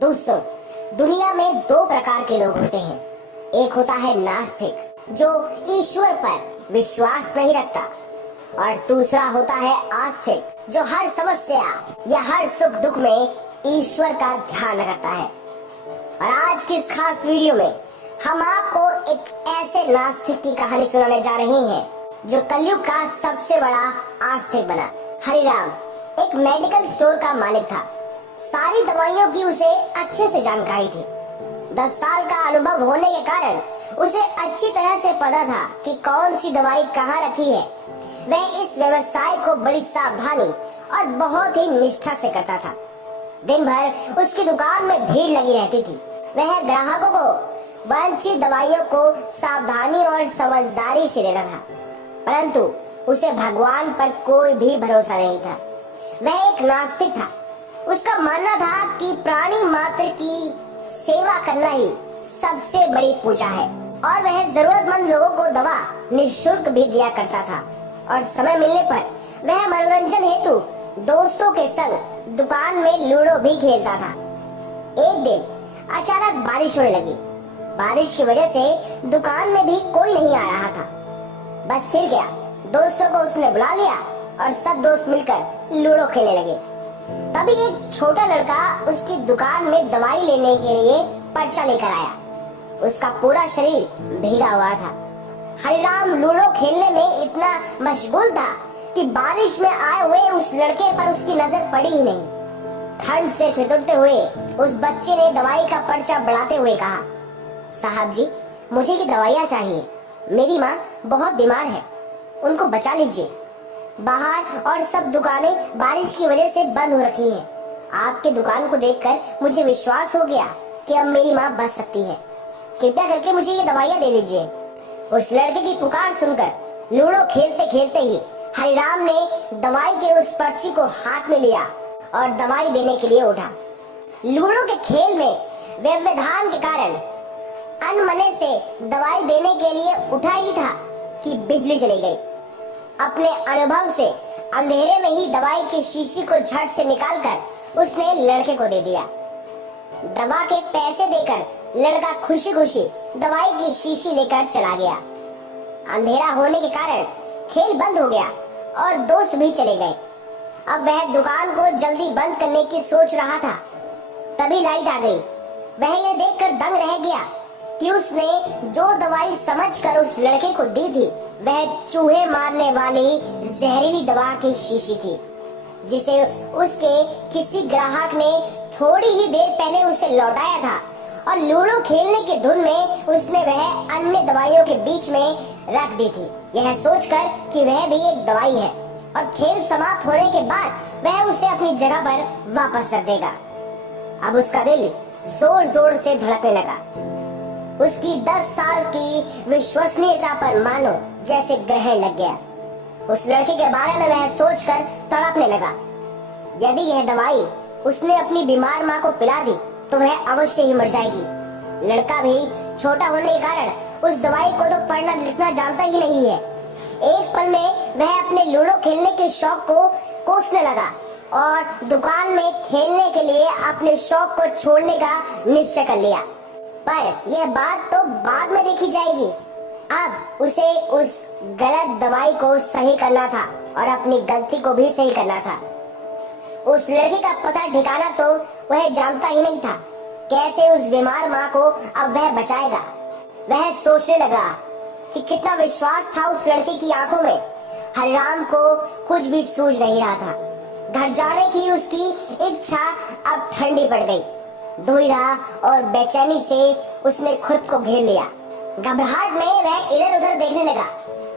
दोस्तों, दुनिया में दो प्रकार के लोग होते हैं। एक होता है नास्तिक, जो ईश्वर पर विश्वास नहीं रखता, और दूसरा होता है आस्तिक, जो हर समस्या या हर सुख दुख में ईश्वर का ध्यान रखता है। और आज की इस खास वीडियो में हम आपको एक ऐसे नास्तिक की कहानी सुनाने जा रहे हैं जो कलयुग का सबसे बड़ा आस्तिक बना। हरिराम एक मेडिकल स्टोर का मालिक था। सारी दवाइयों की उसे अच्छे से जानकारी थी। 10 साल का अनुभव होने के कारण उसे अच्छी तरह से पता था कि कौन सी दवाई कहाँ रखी है। वह इस व्यवसाय को बड़ी सावधानी और बहुत ही निष्ठा से करता था। दिन भर उसकी दुकान में भीड़ लगी रहती थी। वह ग्राहकों को वांछित दवाइयों को सावधानी और समझदारी से देता था, परंतु उसे भगवान पर कोई भी भरोसा नहीं था। वह एक नास्तिक था। उसका मानना था कि प्राणी मात्र की सेवा करना ही सबसे बड़ी पूजा है, और वह जरूरतमंद लोगों को दवा निःशुल्क भी दिया करता था। और समय मिलने पर वह मनोरंजन हेतु दोस्तों के संग दुकान में लूडो भी खेलता था। एक दिन अचानक बारिश होने लगी। बारिश की वजह से दुकान में भी कोई नहीं आ रहा था। बस फिर क्या, दोस्तों को उसने बुला लिया और सब दोस्त मिलकर लूडो खेलने लगे। तभी एक छोटा लड़का उसकी दुकान में दवाई लेने के लिए पर्चा लेकर आया। उसका पूरा शरीर भीगा हुआ था। हरिराम लूडो खेलने में इतना मशगूल था कि बारिश में आए हुए उस लड़के पर उसकी नजर पड़ी ही नहीं। ठंड से ठिठुरते हुए उस बच्चे ने दवाई का पर्चा बढ़ाते हुए कहा, साहब जी, मुझे ये दवाइयाँ चाहिए। मेरी माँ बहुत बीमार है, उनको बचा लीजिए। बाहर और सब दुकानें बारिश की वजह से बंद हो रखी हैं। आपकी दुकान को देखकर मुझे विश्वास हो गया कि अब मेरी माँ बच सकती है। कृपया करके मुझे ये दवाइयाँ दे दीजिए। उस लड़के की पुकार सुनकर लूडो खेलते खेलते ही हरिराम ने दवाई के उस पर्ची को हाथ में लिया और दवाई देने के लिए उठा। लूडो के खेल में व्यवधान के कारण अनमने से दवाई देने के लिए उठा ही था कि बिजली चली गई। अपने अनुभव से अंधेरे में ही दवाई की शीशी को झट से निकालकर उसने लड़के को दे दिया। दवा के पैसे देकर लड़का खुशी खुशी दवाई की शीशी लेकर चला गया। अंधेरा होने के कारण खेल बंद हो गया और दोस्त भी चले गए। अब वह दुकान को जल्दी बंद करने की सोच रहा था, तभी लाइट आ गई। वह यह देखकर दंग रह गया कि उसने जो दवाई समझकर उस लड़के को दी थी, वह चूहे मारने वाली जहरीली दवा की शीशी थी, जिसे उसके किसी ग्राहक ने थोड़ी ही देर पहले उसे लौटाया था। और लूडो खेलने की धुन में उसने वह अन्य दवाइयों के बीच में रख दी थी, यह सोचकर कि वह भी एक दवाई है और खेल समाप्त होने के बाद वह उसे अपनी जगह पर वापस रख देगा। अब उसका दिल जोर जोर से धड़कने लगा। उसकी 10 साल की विश्वसनीयता पर मानो जैसे ग्रहण लग गया। उस लड़के के बारे में वह सोचकर तड़पने लगा। यदि यह दवाई उसने अपनी बीमार माँ को पिला दी तो वह अवश्य ही मर जाएगी। लड़का भी छोटा होने के कारण उस दवाई को तो पढ़ना लिखना जानता ही नहीं है। एक पल में वह अपने लूडो खेलने के शौक को कोसने लगा और दुकान में खेलने के लिए अपने शौक को छोड़ने का निश्चय कर लिया। पर यह बात तो बाद में देखी जाएगी। अब उसे उस गलत दवाई को सही करना था और अपनी गलती को भी सही करना था। उस लड़की का पता ठिकाना तो वह जानता ही नहीं था। कैसे उस बीमार माँ को अब वह बचाएगा। वह सोचने लगा कि कितना विश्वास था उस लड़के की आंखों में। हरिराम को कुछ भी सूझ नहीं रहा था। घर जाने की उसकी इच्छा अब ठंडी पड़ गई। दुविधा और बेचैनी से उसने खुद को घेर लिया। घबराहट में वह इधर उधर देखने लगा।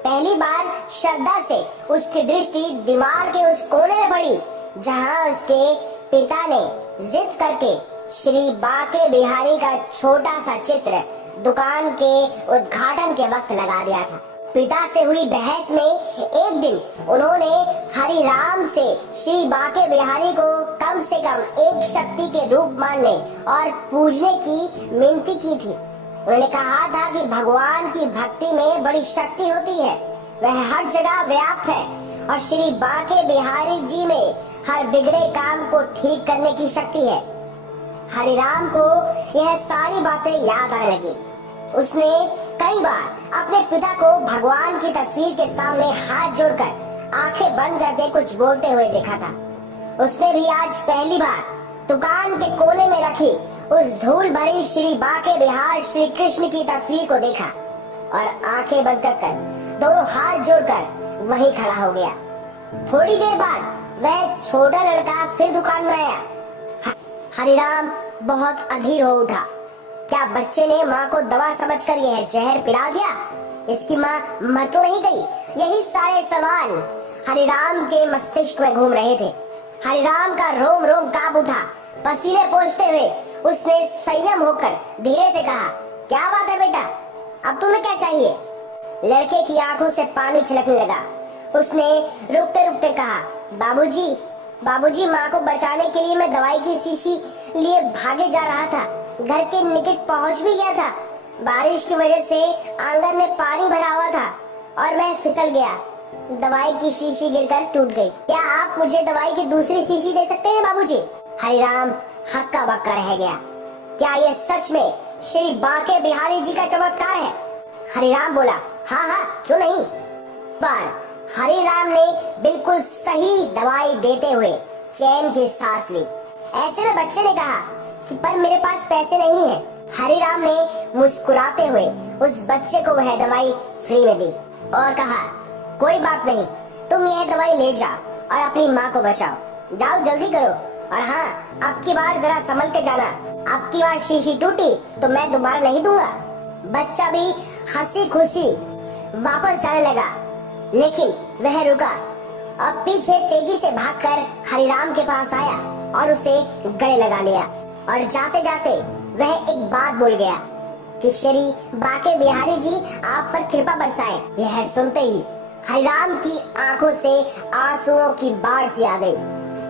पहली बार श्रद्धा से उसकी दृष्टि दीवार के उस कोने में पड़ी जहां उसके पिता ने जिद करके श्री बाके बिहारी का छोटा सा चित्र दुकान के उद्घाटन के वक्त लगा दिया था। पिता से हुई बहस में एक दिन उन्होंने हरिराम से श्री बाके बिहारी को कम से कम एक शक्ति के रूप मानने और पूजने की विनती की थी। उन्होंने कहा था कि भगवान की भक्ति में बड़ी शक्ति होती है, वह हर जगह व्याप्त है और श्री बाके बिहारी जी में हर बिगड़े काम को ठीक करने की शक्ति है। हरिराम को यह सारी बातें याद आने लगी। उसने कई बार अपने पिता को भगवान की तस्वीर के सामने हाथ जोड़कर आंखें बंद करके कुछ बोलते हुए देखा था। उसने भी आज पहली बार दुकान के कोने में रखी उस धूल भरी श्री बाके बिहार श्री कृष्ण की तस्वीर को देखा और आंखें बंद कर दोनों हाथ जोड़कर वहीं खड़ा हो गया। थोड़ी देर बाद वह छोटा लड़का फिर दुकान में आया। हरिराम बहुत अधीर हो उठा। क्या बच्चे ने माँ को दवा समझकर यह जहर पिला दिया? इसकी माँ मर तो नहीं गई? यही सारे सवाल हरिराम के मस्तिष्क में घूम रहे थे। हरिराम का रोम रोम कांप उठा। पसीने पोंछते हुए उसने संयम होकर धीरे से कहा, क्या बात है बेटा, अब तुम्हें क्या चाहिए? लड़के की आंखों से पानी छिलकने लगा। उसने रुकते रुकते कहा, बाबूजी, बाबूजी, माँ को बचाने के लिए मैं दवाई की शीशी लिए भागे जा रहा था। घर के निकट पहुँच भी गया था। बारिश की वजह से आंगन में पानी भरा हुआ था और मैं फिसल गया। दवाई की शीशी गिरकर टूट गई। क्या आप मुझे दवाई की दूसरी शीशी दे सकते हैं बाबूजी? हरिराम हक्का बक्का रह गया। क्या यह सच में श्री बाके बिहारी जी का चमत्कार है? हरिराम बोला, हाँ हाँ, क्यों नहीं। पर हरिराम ने बिल्कुल सही दवाई देते हुए चैन की सांस ली। ऐसे में बच्चे ने कहा कि पर मेरे पास पैसे नहीं है। हरिराम ने मुस्कुराते हुए उस बच्चे को वह दवाई फ्री में दी और कहा, कोई बात नहीं, तुम यह दवाई ले जाओ और अपनी माँ को बचाओ। जाओ, जल्दी करो। और हाँ, अब की बार जरा संभल के जाना। अब की बार शीशी टूटी तो मैं दोबारा नहीं दूंगा। बच्चा भी हंसी खुशी वापस जाने लगा, लेकिन वह रुका और पीछे तेजी से भागकर हरिराम के पास आया और उसे गले लगा लिया। और जाते जाते वह एक बात बोल गया कि श्री बाके बिहारी जी आप पर कृपा बरसाए। यह सुनते ही हरिराम की आंखों से आंसुओं की बाढ़ सी आ गई।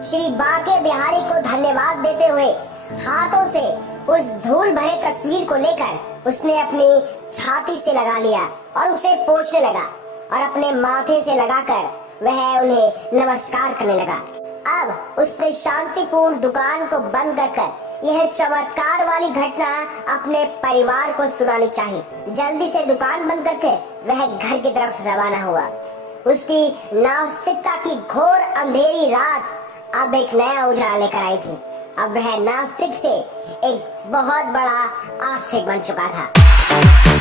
श्री बाके बिहारी को धन्यवाद देते हुए हाथों से उस धूल भरे तस्वीर को लेकर उसने अपनी छाती से लगा लिया और उसे पोंछने लगा और अपने माथे से लगाकर वह उन्हें नमस्कार करने लगा। अब उसने शांतिपूर्ण दुकान को बंद कर यह चमत्कार वाली घटना अपने परिवार को सुनानी चाहिए। जल्दी से दुकान बंद करके वह घर की तरफ रवाना हुआ। उसकी नास्तिकता की घोर अंधेरी रात अब एक नया उजाला लेकर आई थी। अब वह नास्तिक से एक बहुत बड़ा आस्तिक बन चुका था।